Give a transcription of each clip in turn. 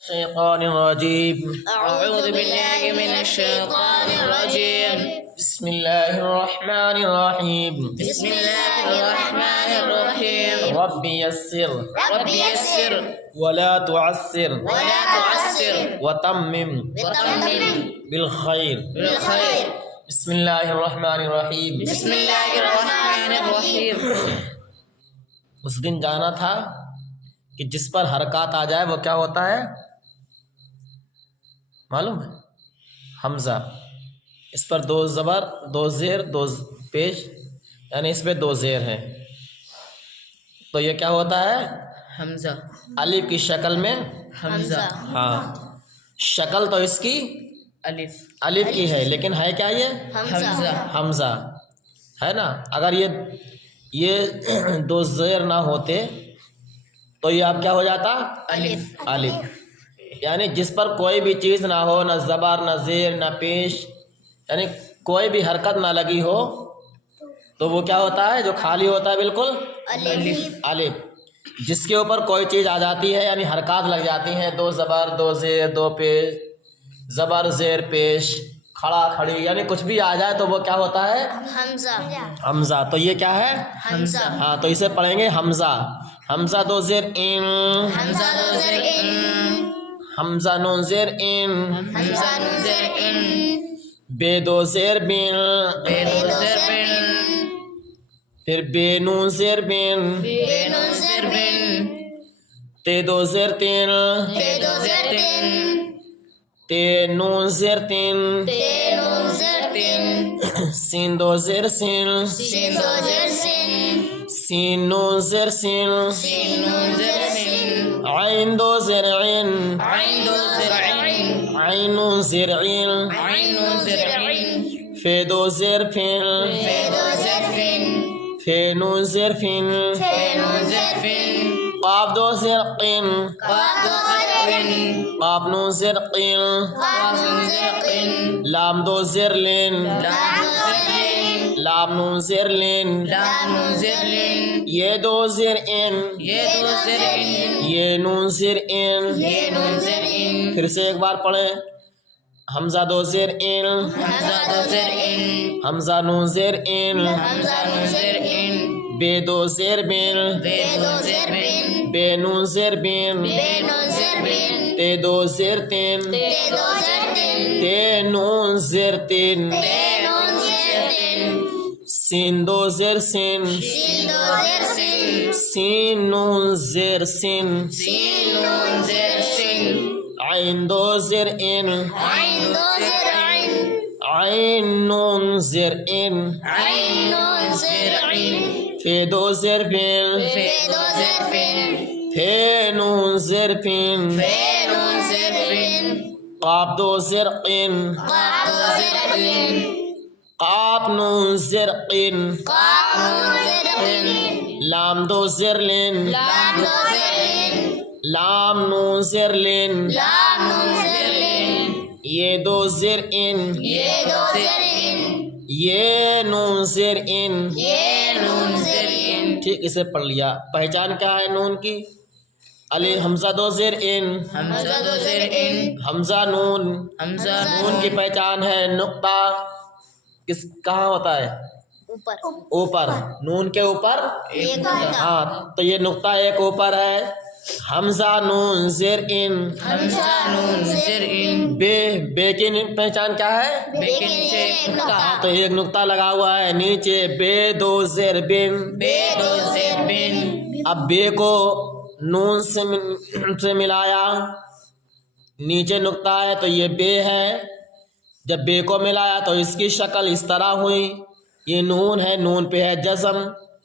الشيطان الرجيم. أعوذ بالله من الشيطان الرجيم. بسم الله الرحمن الرحيم. بسم الله الرحمن الرحيم. رب يسر رب يسر ولا تعسر ولا تعسر وتمم وتمم بالخير. بالخير. بسم الله الرحمن الرحيم. بسم الله الرحمن الرحيم. اس دن جانا تھا کہ جس پر حرکات آ جائے وہ کیا ہوتا ہے معلوم ہے؟ حمزہ. اس پر دو زبر دو زیر دو پیش، یعنی اس پہ دو زیر ہیں، تو یہ کیا ہوتا ہے حمزہ. الف کی شکل میں. حمزہ. ہاں، شکل تو اس کی الف الف کی ہے، لیکن ہے کیا یہ حمزہ. حمزہ ہے نا. اگر یہ دو زیر نہ ہوتے تو یہ اب کیا ہو جاتا الف. الف. یعنی جس پر کوئی بھی چیز نہ ہو، نہ زبر نہ زیر نہ پیش، یعنی کوئی بھی حرکت نہ لگی ہو، تو وہ کیا ہوتا ہے جو خالی ہوتا ہے بالکل الف. الف. جس کے اوپر کوئی چیز آ جاتی ہے یعنی حرکات لگ جاتی ہیں، دو زبر دو زیر دو پیش، زبر زیر پیش، کھڑا کھڑی، یعنی کچھ بھی آ جائے تو وہ کیا ہوتا ہے حمزہ. حمزہ. تو یہ کیا ہے حمزہ. ہاں، تو اسے پڑھیں گے حمزہ. حمزہ دو زیر ان، حمزہ دو زیر ان. حمزہ نون زیر ان، حمزہ نون زیر ان. بے دو زیر بن، بے دو زیر بن. پھر بے نون زیر بن، بے نون زیر بن. تے دو زیر تین، تے دو زیر تین. تے نون زیر تین، تے نون زیر تین. سین دو زیر سین، سین دو زیر سین. سین نون زیر سین، سین نون زیر سین. عین دو زیر عین، عین دو زیر عین. عین نون زیر عین، عین نون زیر عین. فے دو زیر فین، فے دو زیر فین. فے نون زیر فین، فے نون زیر فین. قاف دو زیر قین، قاف دو زیر قین. قاف نون زیر قین، قاف نون زیر قین. لام دو زیر لین، لام دو زیر لین. لام نون زیر لین، لام نون زیر لین. یہ دو زیر این، یہ دو زیر ان. یہ نون زیر این. یہ نون زیر ان. پھر سے ایک بار پڑھیں. حمزہ دو زیر این، حمزہ دو زیر ان. حمزہ نون زیر این، حمزہ نون زیر ان. بے دو زیر بین، بے دو زیر بین. بے نون زیر بین، بے نون زیر بین. تے دو زیر تین، تے دو زیر تین. تے نون زیر تین، تے نون زیر تین. سین دو زیر سین، سین دو زیر سین. سین نون زیر سین، سین نون زیر سین. عین دو زیر این، عین دو زیر عین. عین نون زیر این، عین نون زیر عین. فے دو زیر بین، فے دو زیر فین. فے نون زیر پین، فے نون زیر فین. قاف دو زیر قین، قاف دو زیر قین. قاف نون زیر قین، قاف نون زیر قین. لام دو زیر لین، لام دو زیر لین. لام نون زیر لین، لام نون زیر لین. یہ دو زیر ان، یہ دو زیر ان. یہ نون زیر ان. یہ نون زیر ان. ٹھیک، اسے پڑھ لیا. پہچان کیا ہے نون کی؟ علی حمزہ دو زیر ان، حمزہ دو زیر ان. حمزہ نون. حمزہ نون کی پہچان ہے نقطہ کہاں ہوتا ہے؟ اوپر. نون کے اوپر. ہاں، تو یہ نقطہ ایک اوپر ہے. حمزہ نون زیر ان. حمزہ نون زیر ان. بے کی پہچان کیا ہے؟ بے کے نیچے ایک نقطہ. تو ایک نقطہ لگا ہوا ہے نیچے. بے دو زیر بن. بے دو زیر بن. اب بے کو نون سے ملایا، نیچے نقطہ ہے تو یہ بے ہے. جب بے کو ملایا تو اس کی شکل اس طرح ہوئی. یہ نون ہے، نون پہ ہے جزم.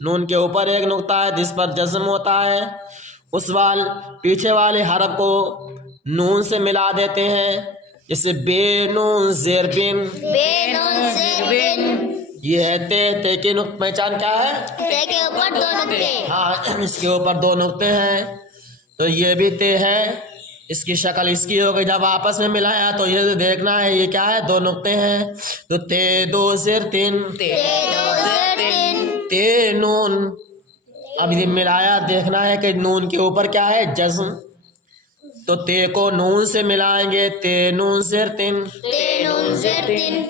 نون کے اوپر ایک نقطہ ہے جس پر جزم ہوتا ہے. اس پیچھے والے حرف کو نون سے ملا دیتے ہیں، جیسے بے نون زیر بن. بے نون زیر بن. یہ ہے تے کی پہچان کیا ہے؟ تے کے اوپر دو نقطے. ہاں، اس کے اوپر دو نقطے ہیں، تو یہ بھی تے ہے. اس کی شکل اس کی ہو گئی. جب آپس میں ملایا تو یہ دیکھنا ہے یہ کیا ہے، دو نقطے ہیں. تو تے دو زیر تین، تے دو زیر تین. تے نون. اب یہ ملایا، دیکھنا ہے کہ نون کے اوپر کیا ہے، جزم. تو تے کو نون سے ملائیں گے تے نون زیر تن. تے نون زیر تن.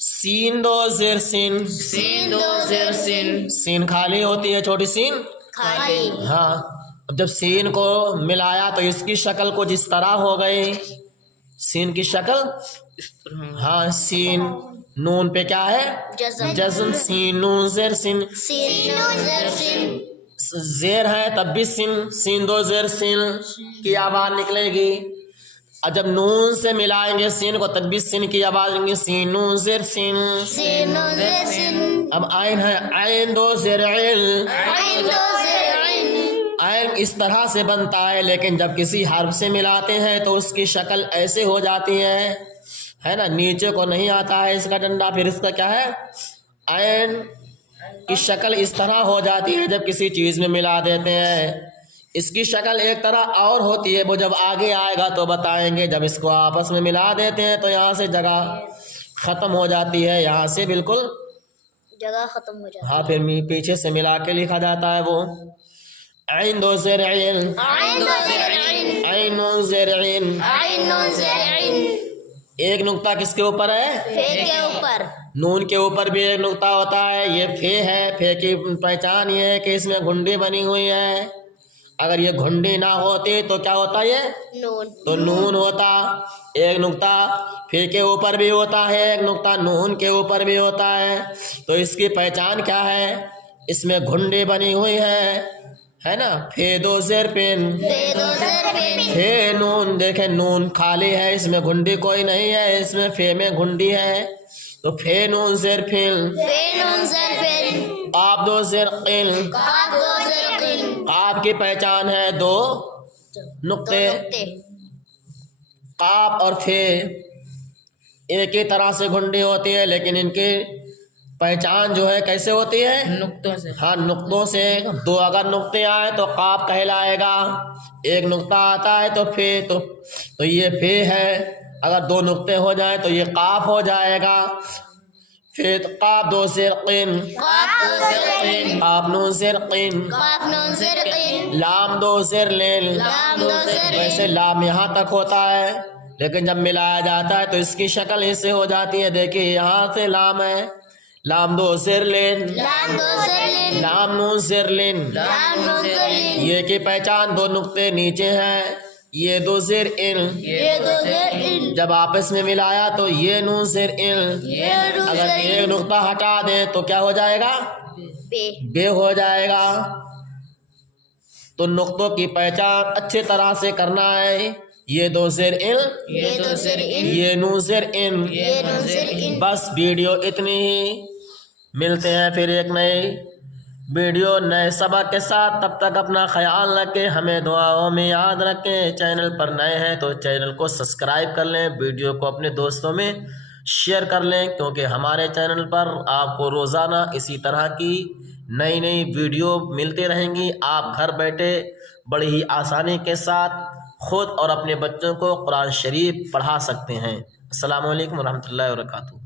سین دو زیر سین. سین دو زیر سین. سین خالی ہوتی ہے چھوٹی سین. خالی. ہاں اب جب سین کو ملایا تو اس کی شکل کچھ اس طرح ہو گئی. سین کی شکل ہاں سین نون پہ کیا ہے جزم. جزم. سین نون زیر سین. سین نون زیر سین. زیر ہے تب بھی سین. سین دو زیر سین کی آواز نکلے گی. اور جب نون سے ملائیں گے سین کو تب بھی سین کی آواز نکلے گی. سین نون زیر سین. سین نون زیر سین. اب عین ہے عین دو زیر عین. عین دو زیر عین. عین اس طرح سے بنتا ہے لیکن جب کسی حرف سے ملاتے ہیں تو اس کی شکل ایسے ہو جاتی ہے نا. نیچے کو نہیں آتا ہے اس کا ڈنڈا. پھر اس کا کیا ہے عین کی شکل اس طرح ہو جاتی ہے جب کسی چیز میں ملا دیتے ہیں. اس کی شکل ایک طرح اور ہوتی ہے وہ جب آگے آئے گا تو بتائیں گے. جب اس کو آپس میں ملا دیتے ہیں تو یہاں سے جگہ ختم ہو جاتی ہے. یہاں سے بالکل جگہ ختم ہو جاتی. ہاں پھر پیچھے سے ملا کے لکھا جاتا ہے وہ عین دو زیر عین. عین دو زیر عین. عین نون زیر عین. عین نون زیر عین. ایک نقطہ کس کے اوپر ہے فے کے اوپر. نون کے اوپر بھی ایک نقطہ ہوتا ہے. یہ فے ہے. فے کی پہچان یہ ہے کہ اس میں گھنڈی بنی ہوئی ہے. اگر یہ گھنڈی نہ ہوتی تو کیا ہوتا یہ نون. تو نون ہوتا. ایک نقطہ فے کے اوپر بھی ہوتا ہے ایک نقطہ نون کے اوپر بھی ہوتا ہے. تو اس کی پہچان کیا ہے اس میں گھنڈی بنی ہوئی ہے نا. فے دو زیر پین. فے دو زیر پین. فے نون دیکھیں نون خالی ہے اس میں گھنڈی کوئی نہیں ہے. اس میں فے میں گھنڈی ہے تو فے نون زیر فیل. فے نون زیر فیل. قاف دو زیر قل. قاف دو زیر قل. قاف کی پہچان ہے دو نقطے. قاف اور فے ایک ہی طرح سے گھنڈی ہوتی ہے لیکن ان کی پہچان جو ہے کیسے ہوتی ہے نقطوں سے. ہاں نقطوں سے. دو اگر نقطے آئے تو قاف کہلائے گا. ایک نقطہ آتا ہے تو فے تو یہ فے ہے. اگر دو نقطے ہو جائیں تو یہ قاف ہو جائے گا. پھر قاف دو زیر قین. قاف دو زیر قین. قاف نون زیر قین. قاف نون زیر قین. لام دو زیر لیل. لام دو زیر ویسے لام یہاں تک ہوتا ہے لیکن جب ملایا جاتا ہے تو اس کی شکل اس سے ہو جاتی ہے. دیکھیے یہاں سے لام ہے. لام دو زیر لین. لام دو زیر لین. لام نون زیر لین. لام نون زیر لین. یہ کی پہچان دو نقطے نیچے ہیں. یہ دو زیر ان. یہ دو زیر ان. جب آپس میں ملایا تو یہ نون زیر ان. یہ نون اگر زیر ایک نقطہ ہٹا دیں تو کیا ہو جائے گا بے. بے ہو جائے گا. تو نقطوں کی پہچان اچھی طرح سے کرنا ہے. یہ دو زیر ان. یہ دو زیر ان. یہ نون زیر ان. یہ نون زیر ان. بس ویڈیو اتنی ہی. ملتے ہیں پھر ایک نئی ویڈیو نئے سبق کے ساتھ. تب تک اپنا خیال رکھیں. ہمیں دعاؤں میں یاد رکھیں. چینل پر نئے ہیں تو چینل کو سبسکرائب کر لیں. ویڈیو کو اپنے دوستوں میں شیئر کر لیں کیونکہ ہمارے چینل پر آپ کو روزانہ اسی طرح کی نئی نئی ویڈیو ملتی رہیں گی. آپ گھر بیٹھے بڑی ہی آسانی کے ساتھ خود اور اپنے بچوں کو قرآن شریف پڑھا سکتے ہیں. السلام علیکم ورحمۃ اللہ وبرکاتہ.